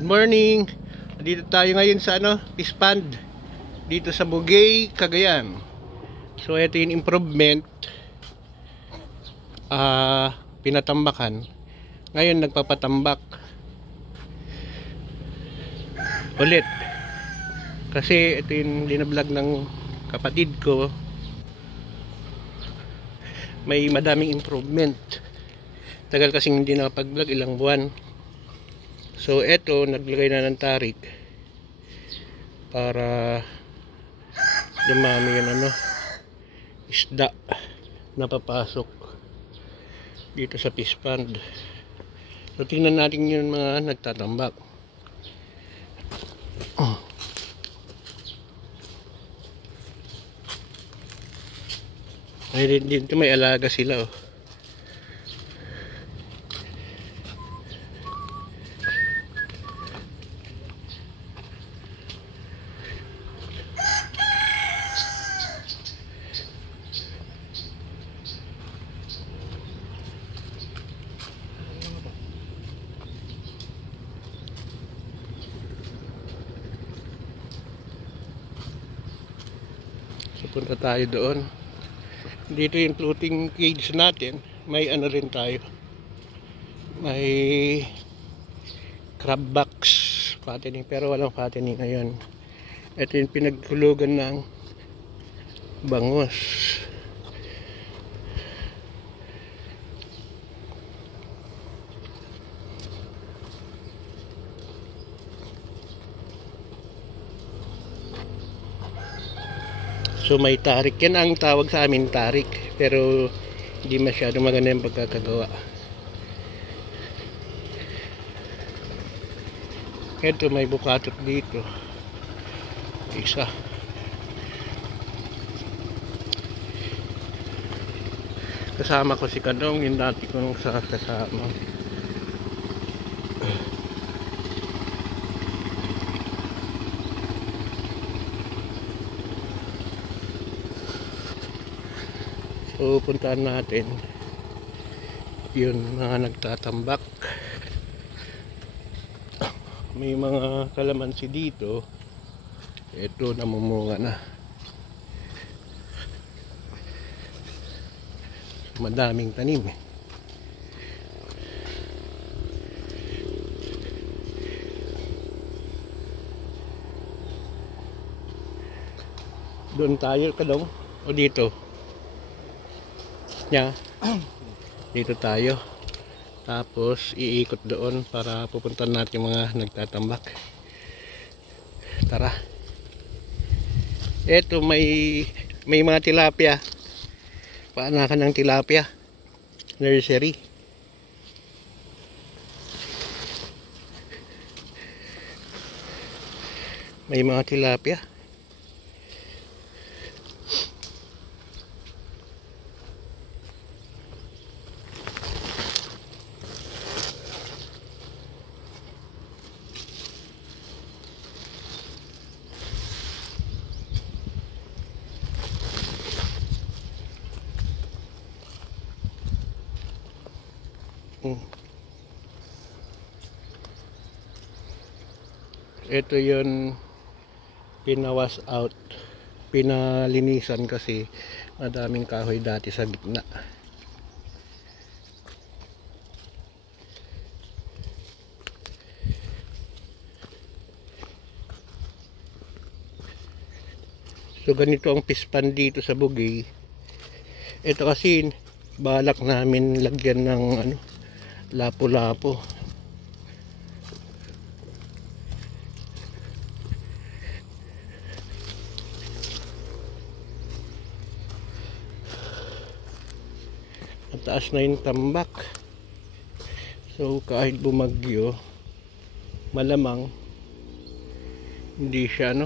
Good morning. Dito tayo ngayon sa fish pond dito sa Bugay, Cagayan. So ito yung improvement. Pinatambakan. Ngayon nagpapatambak ulit. Kasi ito yung dinablog ng kapatid ko. May madaming improvement. Tagal kasing hindi nakapag-vlog, ilang buwan. So eto, naglagay na ng tarik para dumami yung isda na papasok dito sa fish pond. So tingnan natin yung mga nagtatambak. Ay, dito may alaga sila oh. So punta tayo doon. Dito yung floating cage natin. May rin tayo. May crab box fattening, pero walang fattening ngayon. Ito yung pinagkulugan ng bangus. So may tarik, yan ang tawag sa amin, tarik, pero hindi masyado maganda yung pagkakagawa. Ito may bukatot dito, isa. Kasama ko si Kadong, yung dati kong kasama. So puntahan natin yun, mga nagtatambak. May mga kalamansi dito. Ito namumunga na. Madaming tanim eh. Doon tayo, Kadong, o dito? Yeah. Dito tayo. Tapos iikot doon para pupuntahan natin yung mga nagtatambak. Tara. Ito may mga tilapia. Paanakan ng tilapia. Nursery. May mga tilapia. Ito yun, pinawas out, pinalinisan kasi madaming kahoy dati sa gitna. So ganito ang fish pond dito sa Bugay. Ito kasi balak namin lagyan ng lapu-lapu. Mataas na yung tambak. So kahit bumagyo, malamang hindi siya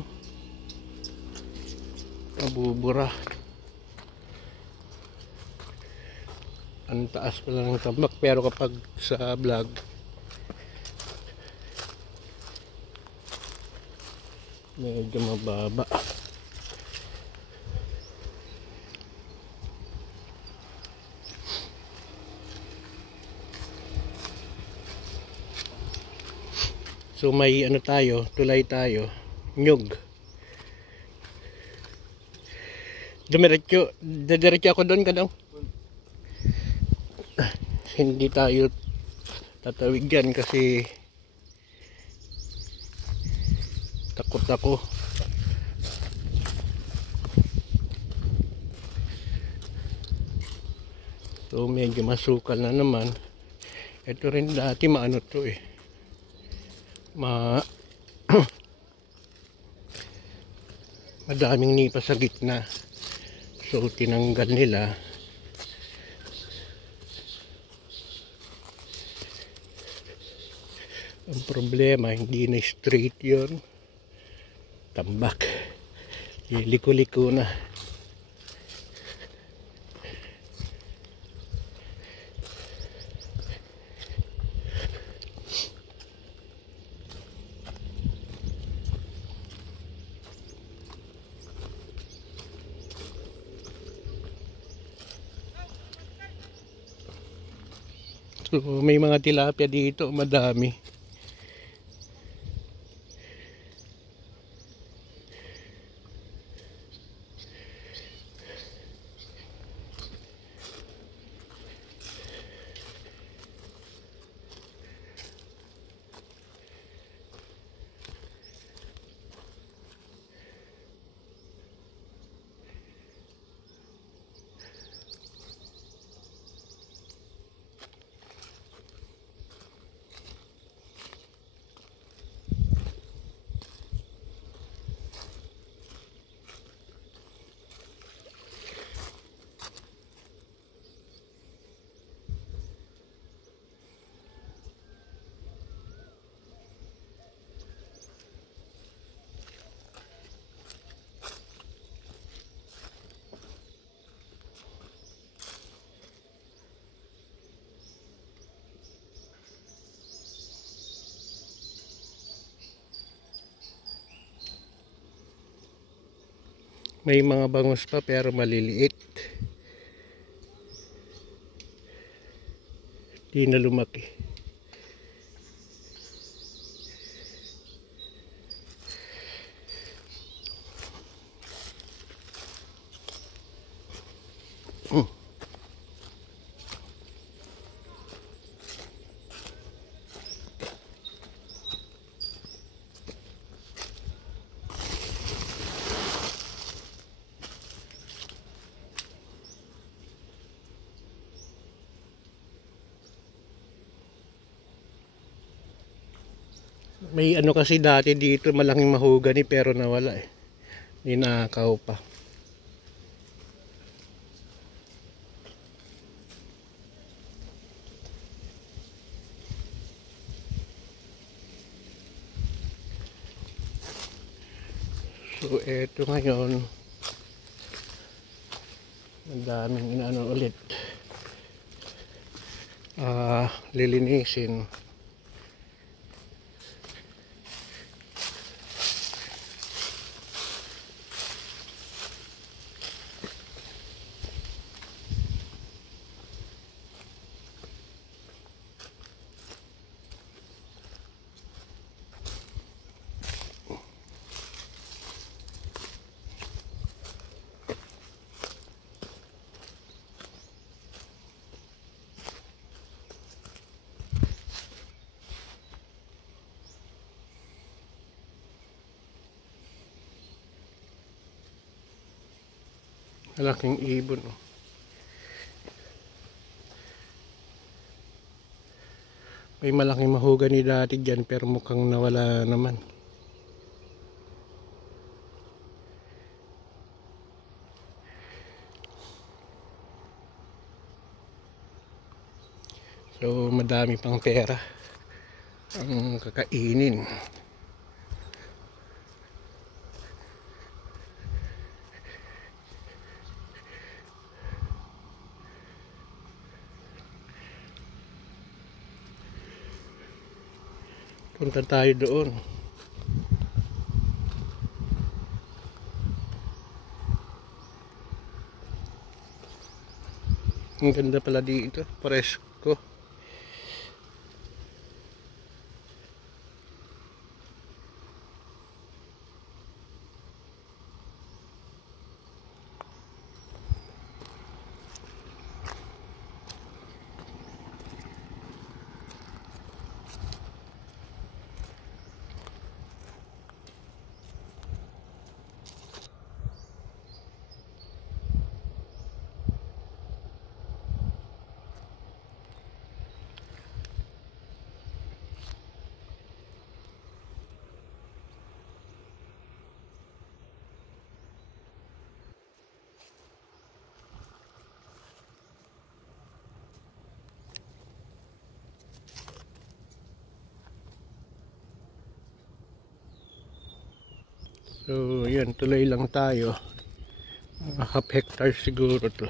mabubura. Ang taas pala ng tambak, pero kapag sa vlog medyo mababa. So may ano tayo, tulay tayo, nyug. Diretso ako doon ka daw. Hindi tayo tatawid yan kasi takot ako. So medyo masukal na naman. Ito rin dati maano to eh. Madaming nipa sa gitna. So tinanggal nila. Ang problema hindi na straight yon, tambak, liko-liko na. So may mga tilapia dito, madami. May mga bangus pa pero maliliit. Di na lumaki. May ano kasi dati dito, malaking mahogany pero nawala eh. Ninakaw pa. So eto ngayon, ang daming inaano ulit. Lilinisin. Malaking ibon. May malaking mahogany dati dyan pero mukhang nawala naman. So madami pang pera ang kakainin. Punta tayo doon. Ang ganda pala dito, presko. So yan, tuloy lang tayo. Mga half hectare siguro to.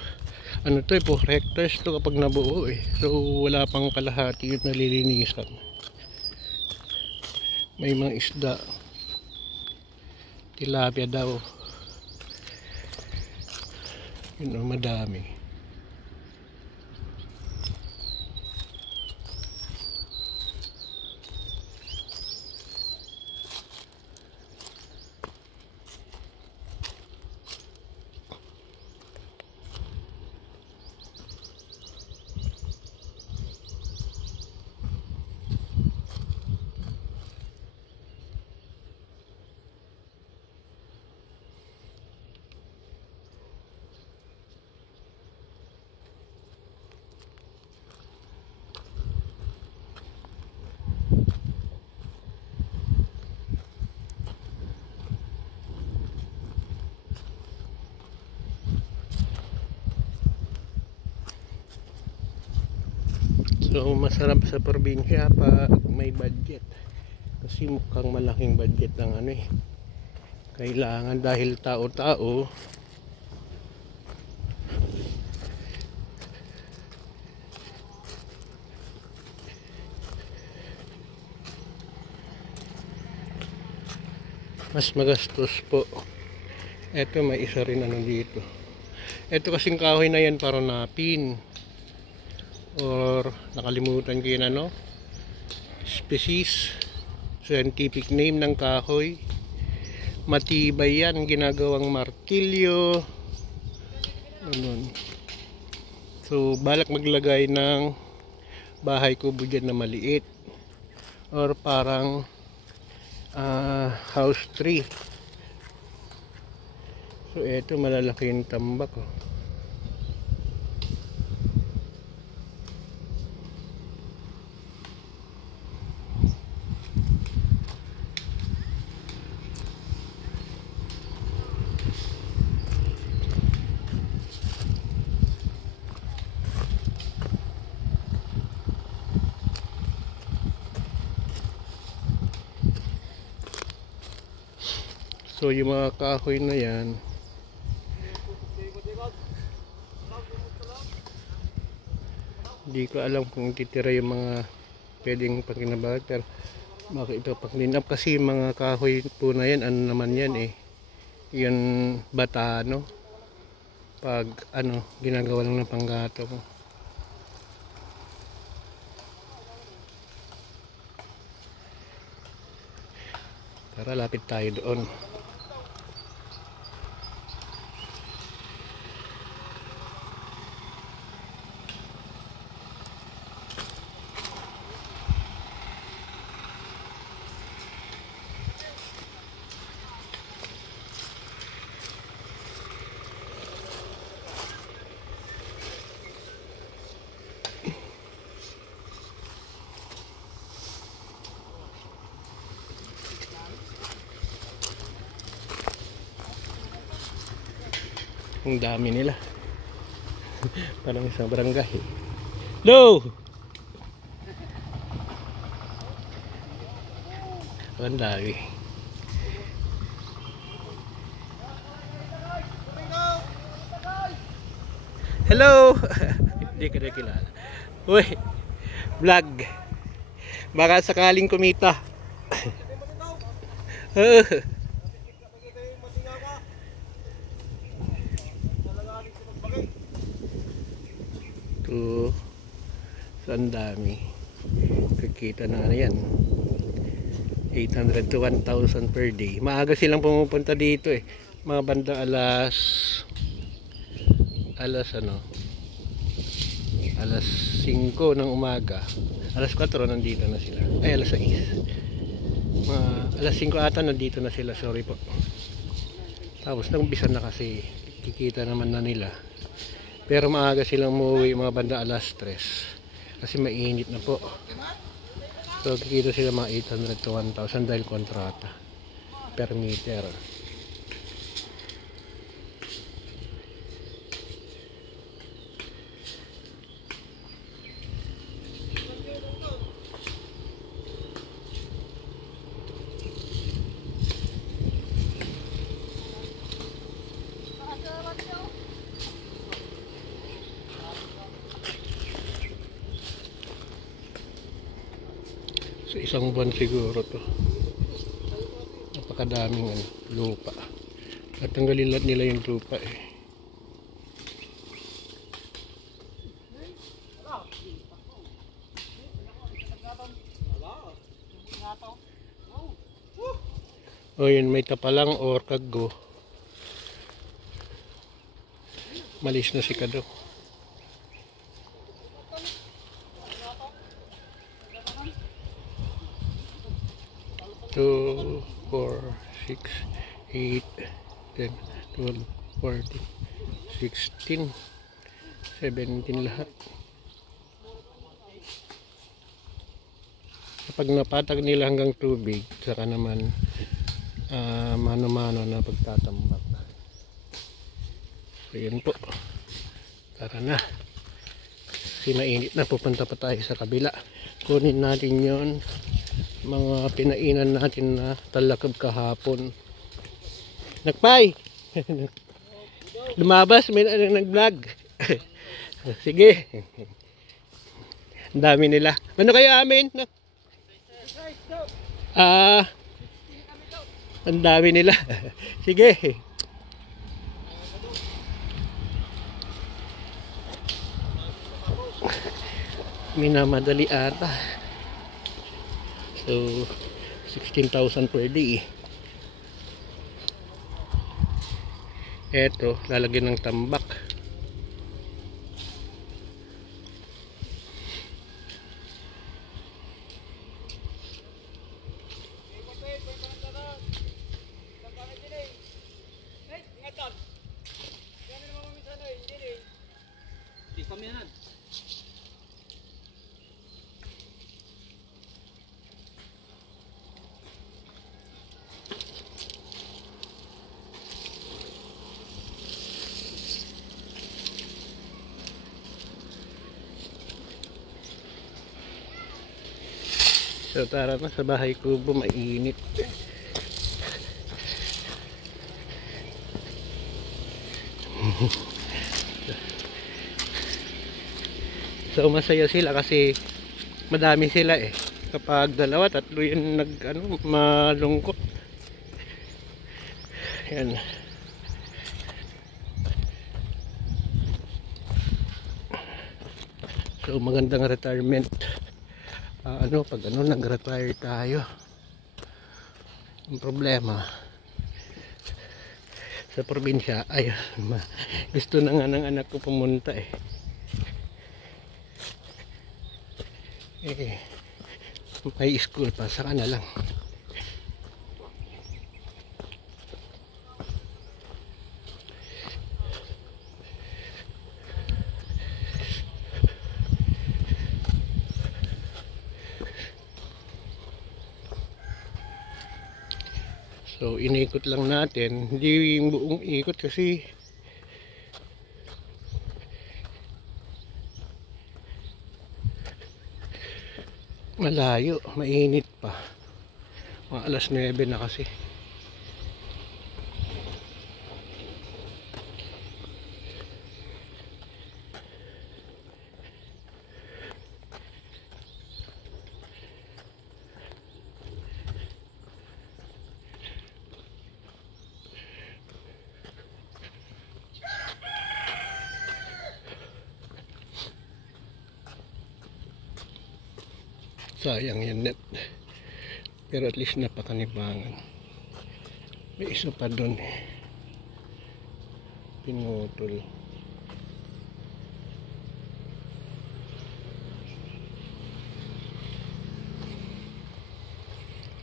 Ano to, 4 hectares to kapag nabuo eh. So wala pang kalahati yung nalilinisan. May mga isda. Tilapia daw. Yun o, madami. So masarap sa probinsya pag may budget, kasi mukhang malaking budget ng ano eh. Kailangan dahil tao-tao. Mas magastos po. Eto may isa rin ano dito. Eto kasing kahoy na yan para napin. Or nakalimutan ko yun ano, species, scientific name ng kahoy. Matibay yan, ginagawang martilyo. Ganun. So balak maglagay ng bahay kubo dyan na maliit, or parang house tree. So eto malalaki yung tambak oh. So yung mga kahoy na yan, hindi ko alam kung titira yung mga pwedeng pagkinabahan, pero bakit ito pag clean up, kasi mga kahoy po na yan, ano naman yan eh, yun bata no, pag ano ginagawa lang ng panggatong. Tara, lapit tayo doon. Ang dami nila. Parang isang barangay. Hello! Ang dami. Hello! Hindi ka na kilala. Uy! Vlog. Baka sakaling kumita. Ito, ang dami. Kikita na ano yan, 800 to 1,000 per day. Maaga silang pumupunta dito eh, mga bandang alas alas 5 ng umaga. Alas 4 nandito na sila, ay alas 6, alas 5 ata nandito na sila, sorry po. Tapos nag-umpisa na kasi kikita naman na nila. Pero maaga silang umuwi, mga banda alas 3 kasi mainit na po. So kikita sila mga 800 to 1,000 dahil kontrata per meter. isang buwan siguro to. Napakadaming lupa. At tanggalin lahat nila yung lupa eh. O yun, may tapalang or kago. Malis na si Kado. 2, 4, 6, 8, 10, 12, 14, 16, 17 lahat. Kapag napatag nila hanggang tubig, saka naman mano-mano na pagtatambak. So yun po. Tara na. Kasi mainit na, pupunta pa tayo sa kabila. Kunin natin yon mga pinainan natin na talakab kahapon. Nagpay! Lumabas, may nag-vlog. Sige. Ang dami nila. Ano kaya amin? Ang dami nila. Sige. Minamadali ata. So 16,000 per day. Eto, lalagyan ng tambak. So tara na sa bahay kubo, mainit. So masaya sila kasi madami sila eh. Kapag dalawa, tatlo yun malungkot. Yan. So magandang retirement. Pag nag-retire tayo, ang problema sa probinsya ay gusto na nga ng anak ko pumunta eh may school pa, saka na lang. So inikot lang natin, hindi yung buong ikot kasi malayo, mainit pa. Mga alas 9 na kasi. Sayang yan net. Pero at least napakanibangan. May isa pa doon eh. Pinutol.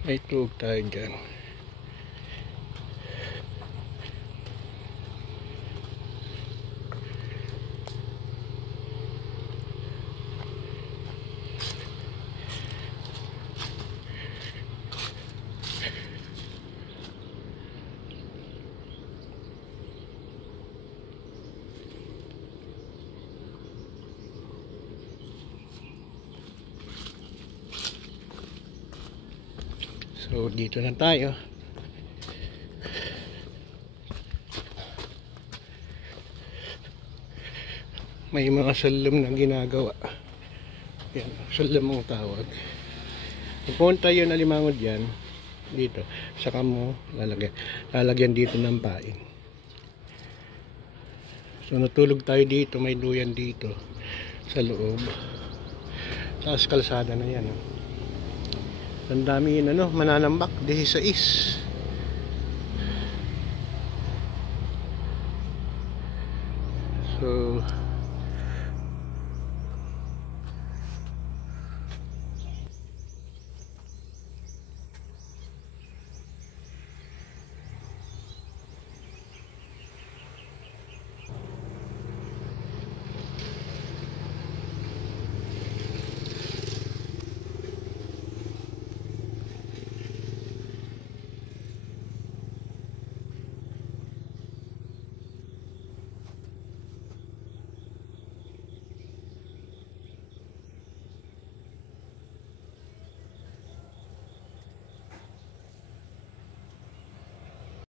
May tuog tayo dyan. So dito na tayo. May mga salam na ginagawa. Yan, salam ang tawag. Pag pumunta yung alimango dyan, dito, saka mo lalagyan dito ng pain. So natulog tayo dito, may duyan dito sa loob. Tapos kalsada na yan. Ang dami yun, mananambak, 16.